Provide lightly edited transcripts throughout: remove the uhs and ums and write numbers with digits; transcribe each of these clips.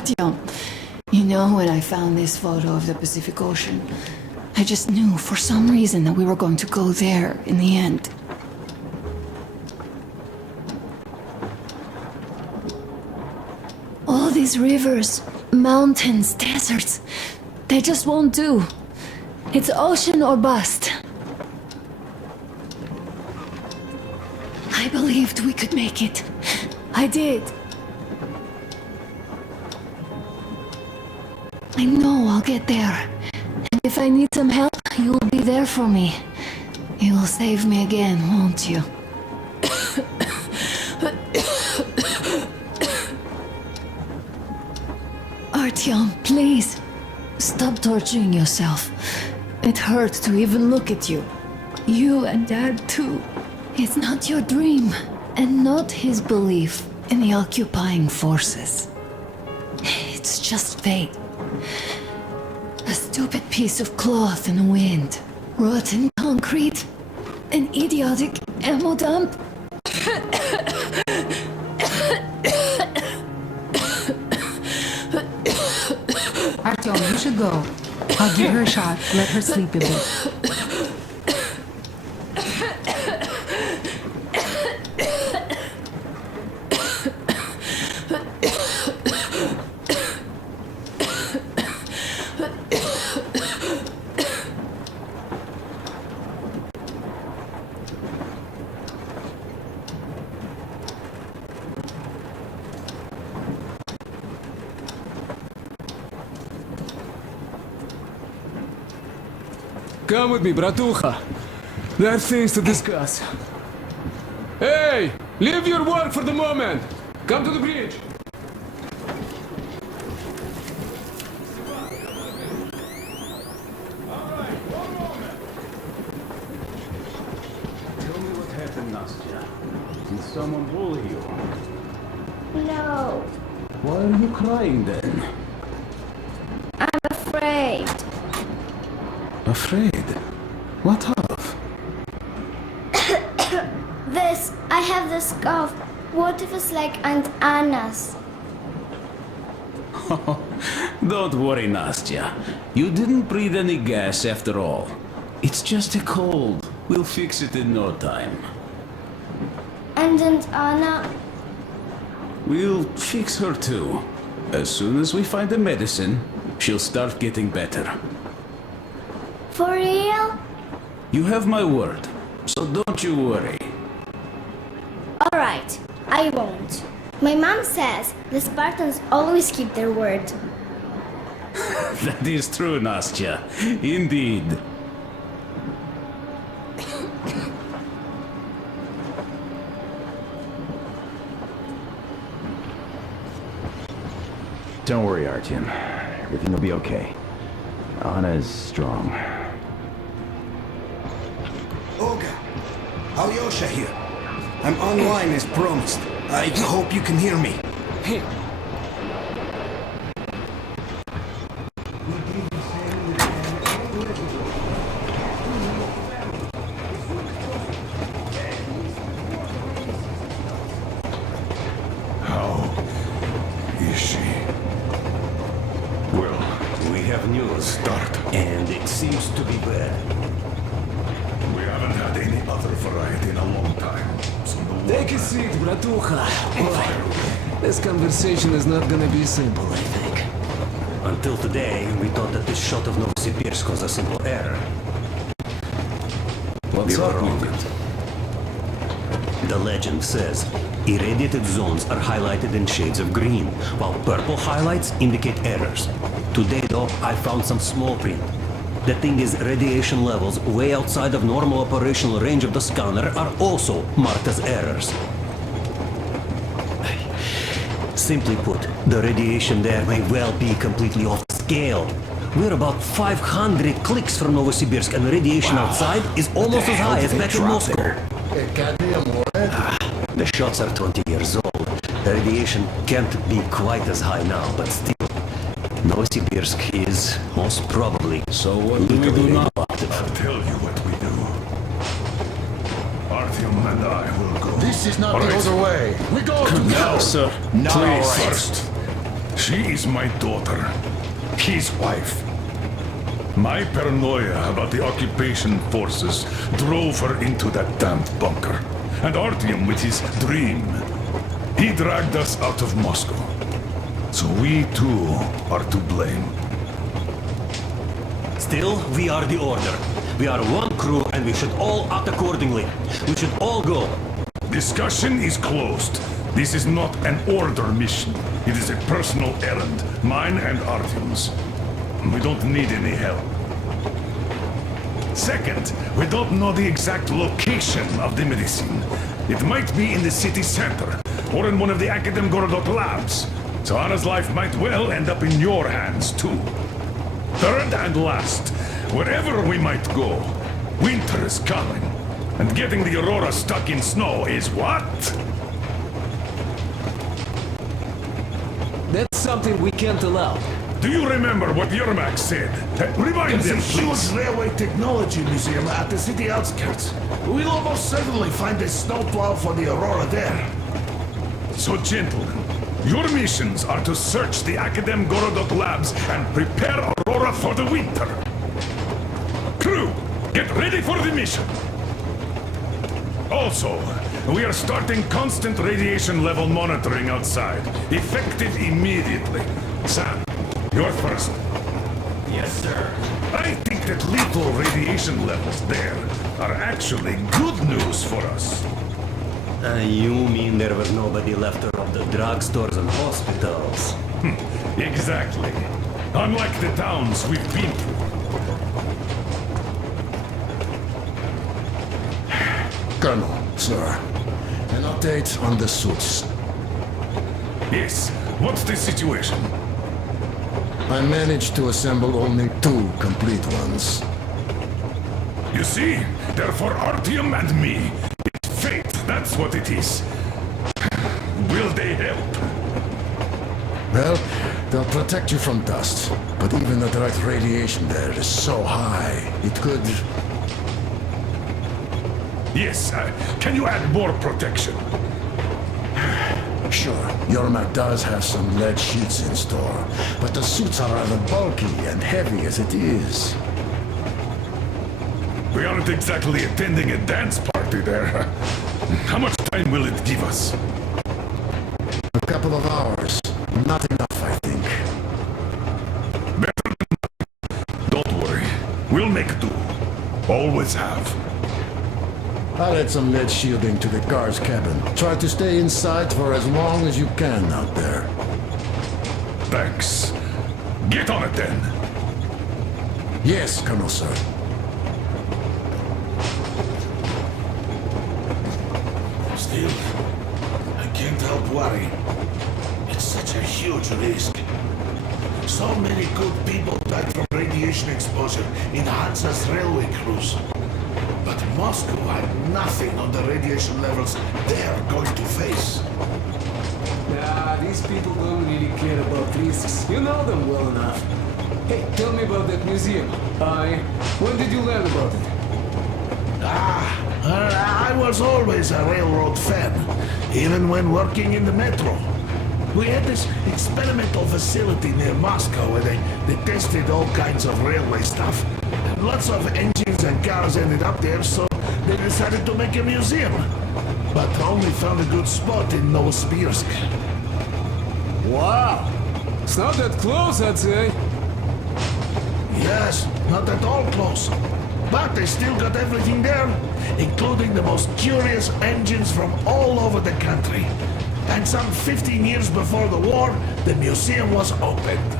Artyom, you know, when I found this photo of the Pacific Ocean, I just knew for some reason that we were going to go there in the end. All these rivers, mountains, deserts, they just won't do. It's ocean or bust. I believed we could make it. I did. I know I'll get there. And if I need some help, you'll be there for me. You'll save me again, won't you? Artyom, please. Stop torturing yourself. It hurts to even look at you. You and Dad, too. It's not your dream, and not his belief in the occupying forces. It's just fate. A stupid piece of cloth in the wind, rotten concrete, an idiotic ammo dump. Artyom, you should go. I'll give her a shot. Let her sleep a bit. Come with me, bratucha. There are things to discuss. Hey! Leave your work for the moment! Come to the bridge! Tell me what happened, Nastya. Did someone bully you? No, Why are you crying then? I'm afraid. Afraid? What of? I have this cough. What if it's like Aunt Anna's? Don't worry, Nastya. You didn't breathe any gas after all. It's just a cold. We'll fix it in no time. And Aunt Anna? We'll fix her too. As soon as we find the medicine, she'll start getting better. For real? You have my word, so don't you worry. Alright, I won't. My mom says the Spartans always keep their word. That is true, Nastya. Indeed. Don't worry, Artyom. Everything will be okay. Anna is strong. Olga, Alyosha here. I'm online as promised. I hope you can hear me. How is she? Well, we have news. Start. And it seems to be bad. We haven't had any other variety in a long time. So the Take a seat, bratucha. Boy, this conversation is not gonna be simple, I think. Until today, we thought that this shot of Novosibirsk was a simple error. What's We were up wrong. with it? The legend says irradiated zones are highlighted in shades of green, while purple highlights indicate errors. Today, though, I found some small print. The thing is, radiation levels way outside of normal operational range of the scanner are also marked as errors. Simply put, the radiation there may well be completely off scale. We're about 500 clicks from Novosibirsk, and the radiation outside is almost as high as back in Moscow. The shots are 20 years old. The radiation can't be quite as high now, but still, Novosibirsk is most probably So what do we do now? I'll tell you what we do. Artyom and I will go. This is not All the right. other way. We go Now, together. sir. Now, Please. all right. First, She is my daughter, his wife. My paranoia about the occupation forces drove her into that damned bunker. And Artyom with his dream. He dragged us out of Moscow. So we too are to blame. Still, we are the Order. We are one crew and we should all act accordingly. We should all go. Discussion is closed. This is not an Order mission. It is a personal errand, mine and Artyom's. We don't need any help. Second, we don't know the exact location of the medicine. It might be in the city center, or in one of the Akademgorodok labs. So Anna's life might well end up in your hands, too. Third and last, wherever we might go, winter is coming. And getting the Aurora stuck in snow is what? That's something we can't allow. Do you remember what Yermak said? Remind There's a them, huge please. railway technology museum at the city outskirts. We'll almost certainly find a snowplow for the Aurora there. So, gentlemen, your missions are to search the Akademgorodok labs and prepare Aurora for the winter. Crew, get ready for the mission. Also, we are starting constant radiation level monitoring outside, effective immediately. Sam, you're first. Yes, sir. I think that little radiation levels there are actually good news for us. You mean there was nobody left around the drugstores and hospitals? Exactly. Unlike the towns we've been through. Colonel, sir. An update on the suits. Yes, what's the situation? I managed to assemble only 2 complete ones. You see, they're for Artyom and me. It's fate, that's what it is. Will they help? Well, they'll protect you from dust. But even the direct radiation there is so high, it could... Yes, can you add more protection? Sure, Yormak does have some lead sheets in store, but the suits are rather bulky and heavy as it is. We aren't exactly attending a dance party there. How much time will it give us? A couple of hours. Not enough, I think. Better than nothing. Don't worry. We'll make do. Always have. I'll add some lead shielding to the car's cabin. Try to stay inside for as long as you can out there. Thanks. Get on it then. Yes, Colonel, sir. Still, I can't help worrying. It's such a huge risk. So many good people died from radiation exposure in Hansa's railway crews. But Moscow had nothing on the radiation levels they're going to face. Nah, these people don't really care about risks. You know them well enough. Hey, tell me about that museum. When did you learn about it? I was always a railroad fan, even when working in the metro. We had this experimental facility near Moscow where they tested all kinds of railway stuff. And lots of engines and cars ended up there, so they decided to make a museum. But only found a good spot in Novosibirsk. Wow! It's not that close, I'd say. Yes, not at all close. But they still got everything there, including the most curious engines from all over the country. And some 15 years before the war, the museum was opened.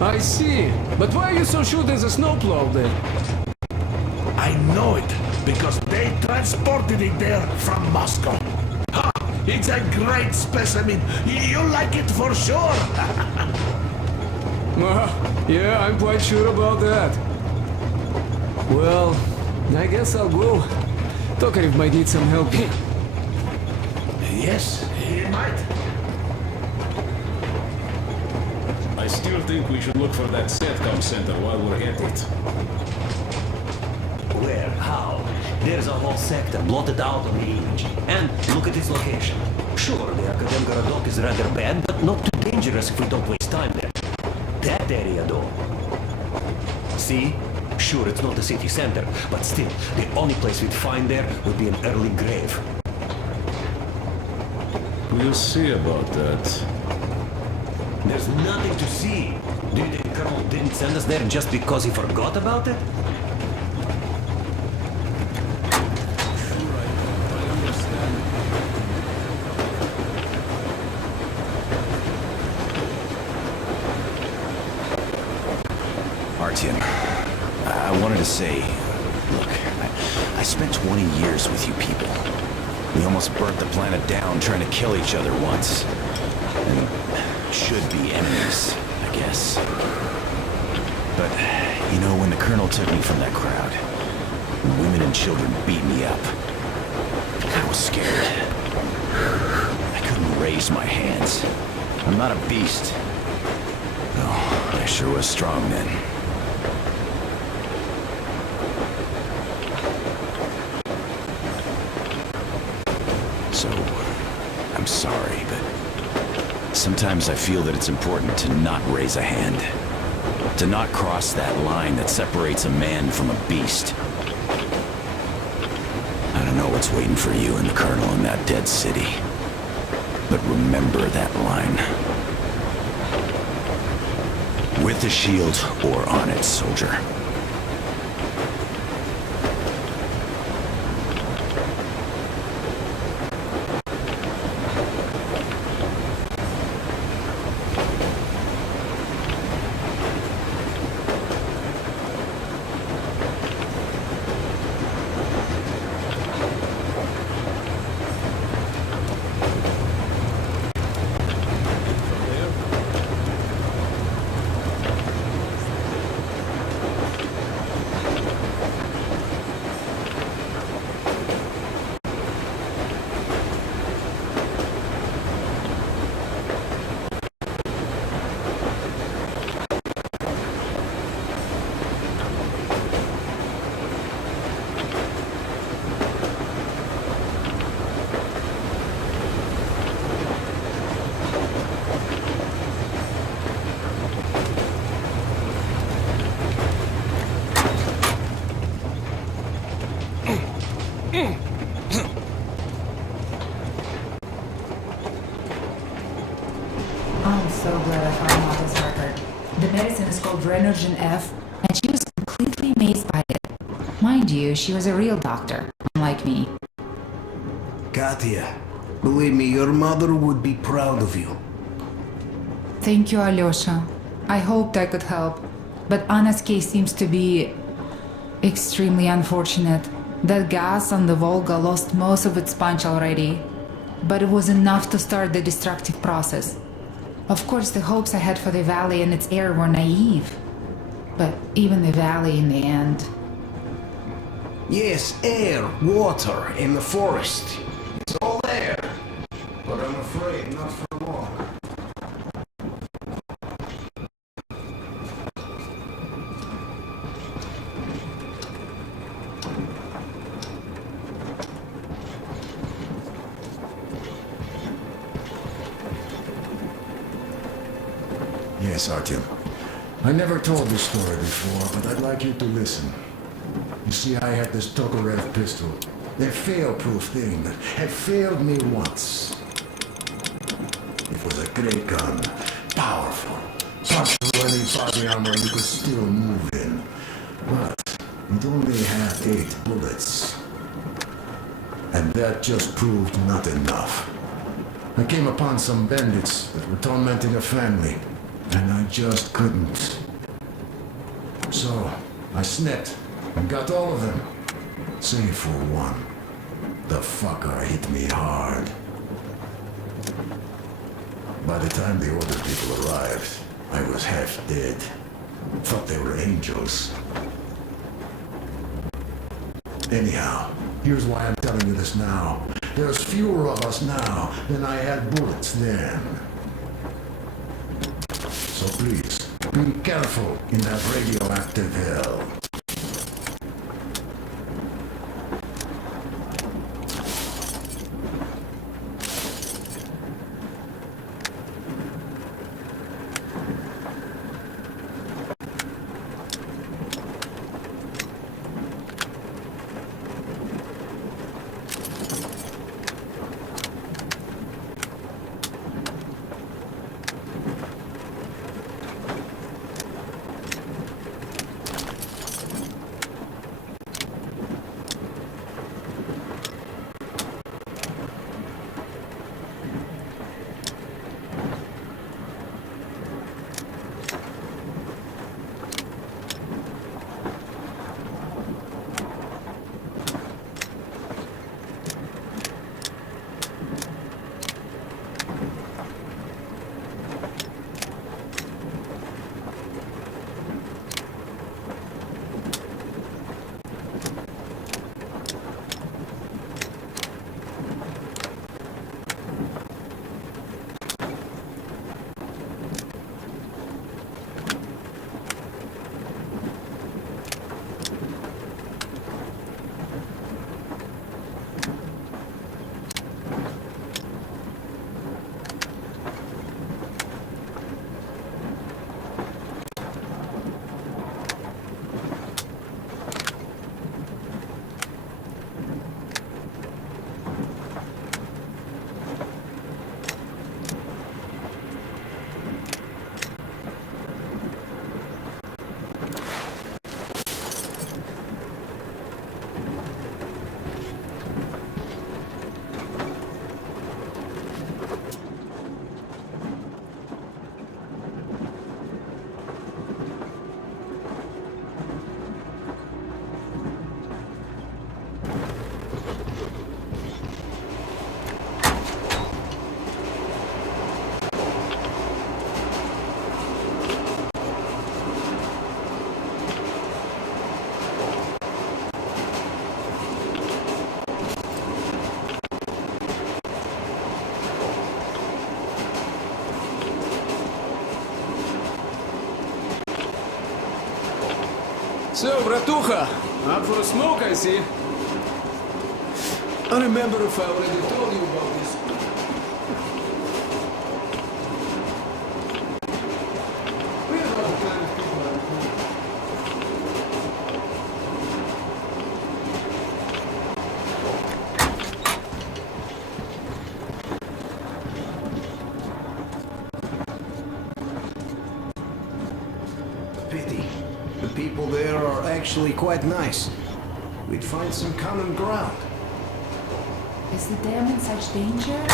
I see. But why are you so sure there's a snowplow there? I know it, because they transported it there from Moscow. Ha! It's a great specimen. You'll like it for sure. Yeah, I'm quite sure about that. Well, I guess I'll go. Tokarev might need some help. Yes, he might. I still think we should look for that SATCOM center while we're at it. Where? How? There's a whole sector blotted out on the image. And look at its location. Sure, the Academic Gorodok is rather bad, but not too dangerous if we don't waste time there. That area, though. See? Sure, it's not the city center, but still, the only place we'd find there would be an early grave. We'll see about that. There's nothing to see. Do you think Colonel didn't send us there just because he forgot about it? Artyom, I wanted to say, look, I spent 20 years with you people. We almost burnt the planet down trying to kill each other once. And should be enemies, I guess. But, you know, when the Colonel took me from that crowd, women and children beat me up. I was scared. I couldn't raise my hands. I'm not a beast. Oh, I sure was strong then. So, I'm sorry, but sometimes I feel that it's important to not raise a hand. To not cross that line that separates a man from a beast. I don't know what's waiting for you and the Colonel in that dead city. But remember that line. With the shield or on it, soldier. I'm so glad I found Mata's record. The medicine is called Renogen F, and she was completely amazed by it. Mind you, she was a real doctor, unlike me. Katya, believe me, your mother would be proud of you. Thank you, Alyosha. I hoped I could help, but Anna's case seems to be extremely unfortunate. That gas on the Volga lost most of its punch already, but it was enough to start the destructive process. Of course, the hopes I had for the valley and its air were naive, but even the valley in the end. Yes, air, water, and the forest. It's all there. But I'm afraid not for long. Yes, Artyom. I never told this story before, but I'd like you to listen. You see, I had this Tokarev pistol. That fail-proof thing that had failed me once. It was a great gun. Powerful. Punch through any body armor you could still move in. But it only had 8 bullets. And that just proved not enough. I came upon some bandits that were tormenting a family. And I just couldn't. So, I snipped and got all of them. Save for one. The fucker hit me hard. By the time the other people arrived, I was half dead. Thought they were angels. Anyhow, here's why I'm telling you this now. There's fewer of us now than I had bullets then. So please, be careful in that radioactive hell. So, bratucha, up for a smoke, I see. I remember if I already told you about this. We are all the kind of people that Pity. The people there are actually quite nice. We'd find some common ground. Is the dam in such danger?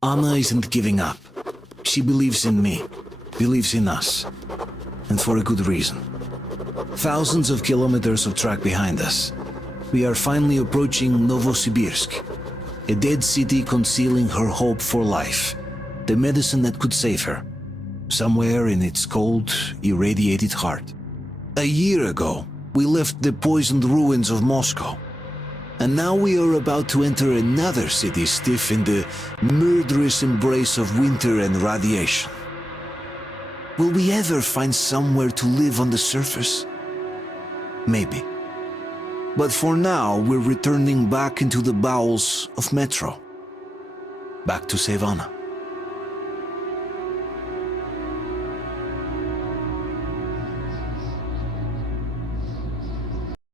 Anna isn't giving up. She believes in me, believes in us, and for a good reason. Thousands of kilometers of track behind us. We are finally approaching Novosibirsk, a dead city concealing her hope for life, the medicine that could save her, somewhere in its cold, irradiated heart. A year ago, we left the poisoned ruins of Moscow. And now we are about to enter another city stiff in the murderous embrace of winter and radiation. Will we ever find somewhere to live on the surface? Maybe. But for now, we're returning back into the bowels of Metro. Back to save Anna.